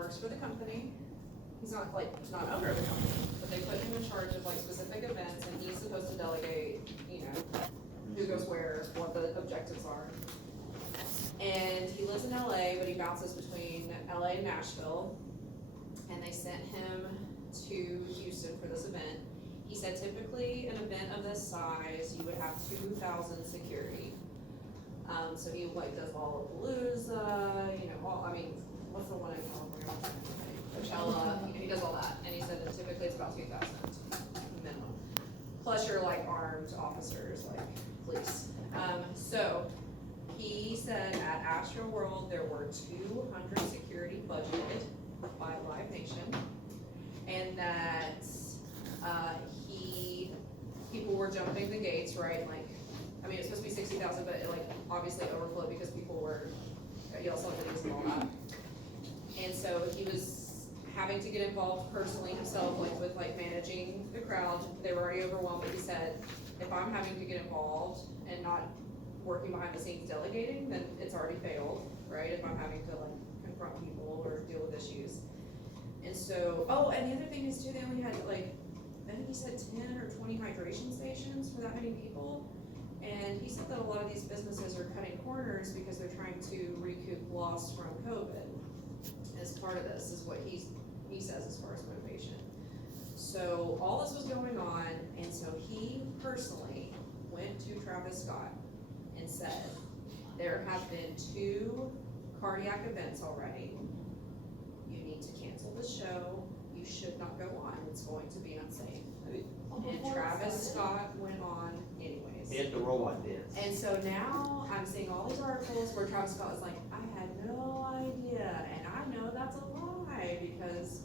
works for the company. He's not like, not owner of the company, but they put him in charge of like specific events, and he's supposed to delegate, you know, who goes where, what the objectives are. And he lives in LA, but he bounces between LA and Nashville. And they sent him to Houston for this event. He said typically an event of this size, you would have 2,000 security. So he like does Lollapalooza, you know, all, I mean, what's the one in California? Coachella, you know, he does all that. And he said that typically it's about 2,000 minimum. Plus you're like armed officers, like police. So he said at astroworld there were 200 security budgeted by Live Nation, and that people were jumping the gates, right? Like, I mean, it's supposed to be 60,000, but it like obviously overflowed because people were, y'all saw videos and all that. And so he was having to get involved personally himself, like with like managing the crowd. They were already overwhelmed, but he said, if I'm having to get involved and not working behind the scenes delegating, then it's already failed, right? If I'm having to like confront people or deal with issues. And so, oh, and the other thing is too, they only had like, I think he said 10 or 20 hydration stations for that many people. And he said that a lot of these businesses are cutting corners because they're trying to recoup loss from COVID. As part of this is what he says as far as motivation. So all this was going on, and so he personally went to Travis Scott and said, there have been 2 cardiac events already. You need to cancel the show. You should not go on. It's going to be unsafe. And Travis Scott went on anyways. He had the robot dance. And so now I'm seeing all these articles where Travis Scott was like, I had no idea, and I know that's a lie because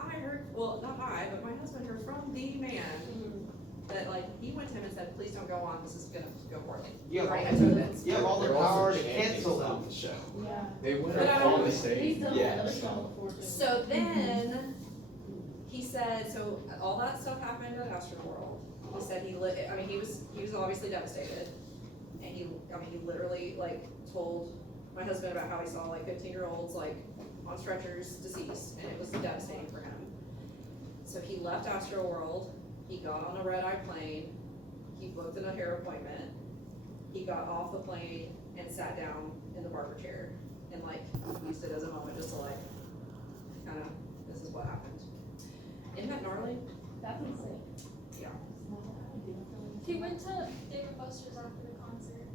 I heard, well, not I, but my husband heard from the man that like he went to him and said, please don't go on, this is gonna go poorly. You have Right, all- I told it. You have all the They're also power to changing cancel stuff them. on the show. Yeah. They went But, on the stage. He's done Yeah. another show before too. So then he said, so all that stuff happened at Astroworld. He said he was obviously devastated, and he literally like told my husband about how he saw like 15-year-olds like on stretchers deceased, and it was devastating for him. So he left Astroworld. He got on a red-eye plane. He booked a hair appointment. He got off the plane and sat down in the barber chair and like used it as a moment just to like kind of, this is what happened. Isn't that gnarly? That's insane. Yeah. He went to David Buster's after the concert.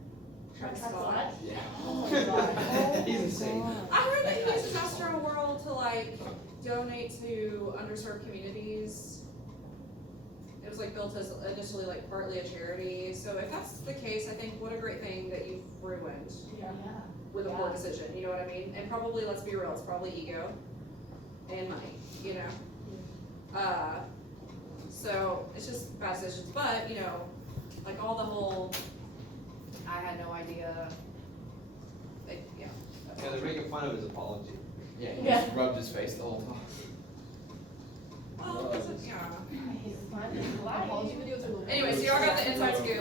Travis Travis Scott. Scott? Yeah. Oh my god. He's insane. I heard that he uses Astroworld to like donate to underserved communities. It was like built as initially like partly a charity. So if that's the case, I think what a great thing that you've ruined Yeah. with a poor decision. You know what I mean? And probably, let's be real, it's probably ego and money. You know. So it's just bad decisions. But you know, like all the whole, I had no idea. Like, yeah. Yeah, they're making fun of his apology. Yeah, he Yeah. just rubbed his face the whole time. Well, yeah. He's fun and light. Anyway, so y'all got the inside scoop.